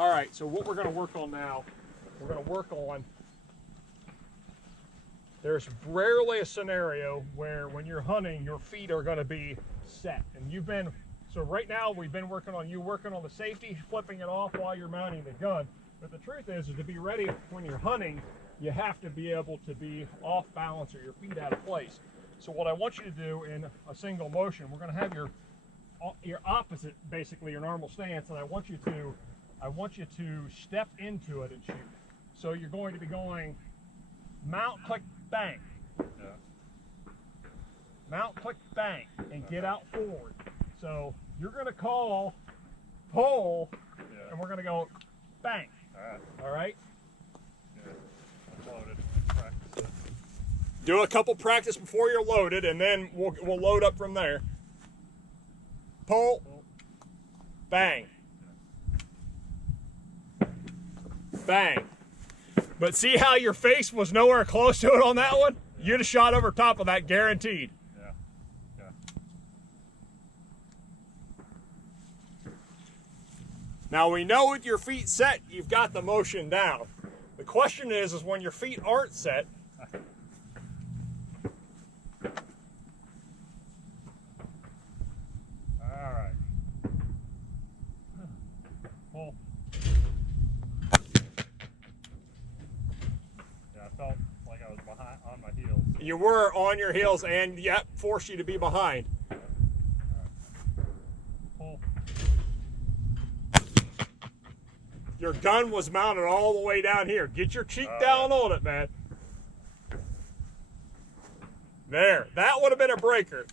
All right, so what we're going to work on now, we're going to work on, there's rarely a scenario where when you're hunting, your feet are going to be set. And you've been, so right now we've been working on you working on the safety, flipping it off while you're mounting the gun. But the truth is to be ready when you're hunting, you have to be able to be off balance or your feet out of place. So what I want you to do in a single motion, we're going to have your opposite, basically your normal stance, and I want you to step into it and shoot. So you're going to be going mount, click, bang. Yeah. Mount, click, bang, and get out forward. So you're going to call pull, Yeah. and we're going to go bang. All right? Yeah. I'm loaded. Practice it. Do a couple practice before you're loaded, and then we'll load up from there. Pull, bang, bang. But see how your face was nowhere close to it on that one? Yeah. You'd have shot over top of that, guaranteed. Yeah. Yeah. Now we know with your feet set, you've got the motion down. The question is when your feet aren't set, All right. Pull. Yeah, I felt like I was behind on my heels. you were on your heels and yep, forced you to be behind. Pull. Your gun was mounted all the way down here. Get your cheek Oh, down yeah. on it, man. There, that would have been a breaker.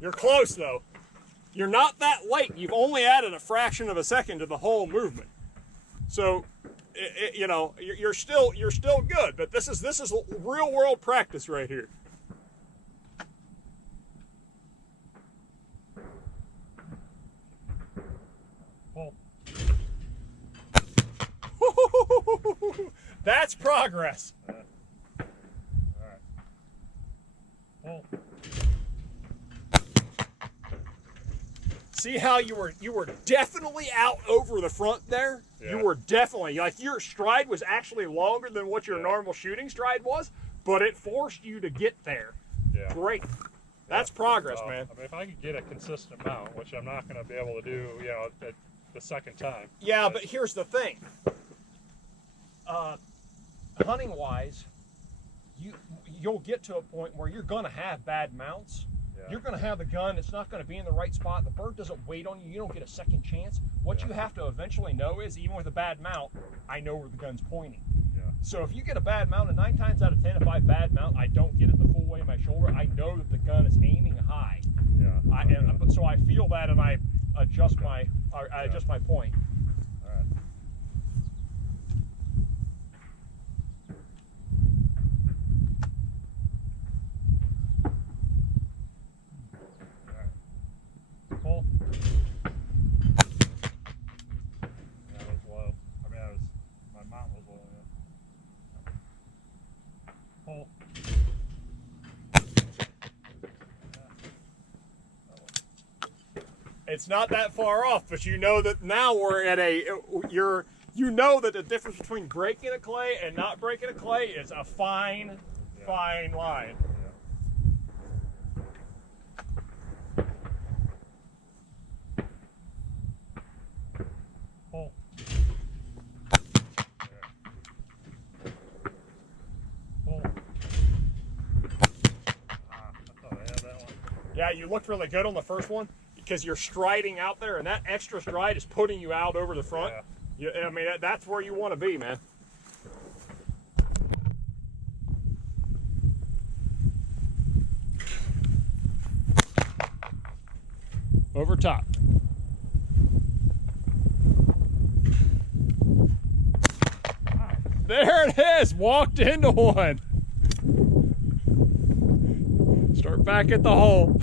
You're close though. You're not that late. You've only added a fraction of a second to the whole movement. So, you know, you're still good. But this is real world practice right here. Pull. That's progress. All right. Pull. See how you were definitely out over the front there? Yeah. You were definitely, like your stride was actually longer than what your normal shooting stride was, but it forced you to get there. Yeah. Great. That's progress, Well, man. I mean, if I could get a consistent mount, which I'm not going to be able to do, you know, at the second time. Yeah, but here's the thing. Hunting wise, you'll get to a point where you're going to have bad mounts. Yeah. You're going to have the gun, it's not going to be in the right spot. The bird doesn't wait on you. You don't get a second chance. What Yeah. you have to eventually know is, even with a bad mount, I know where the gun's pointing. Yeah. So if you get a bad mount, and 9 times out of 10, if I bad mount, I don't get it the full way of my shoulder, I know that the gun is aiming high. Yeah. So I feel that, and I adjust my point. All right. Pull. That was low. I mean, my mount was low. Yeah. Pull. It's not that far off, but you know that now we're at you know that the difference between breaking a clay and not breaking a clay is a fine line. Pull. Pull. I thought I had that one. Yeah, you looked really good on the first one because you're striding out there, and that extra stride is putting you out over the front. I mean, that's where you want to be, man. Over top. There it is, walked into one. Start back at the hole.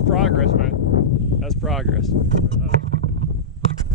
That's progress, man. That's progress.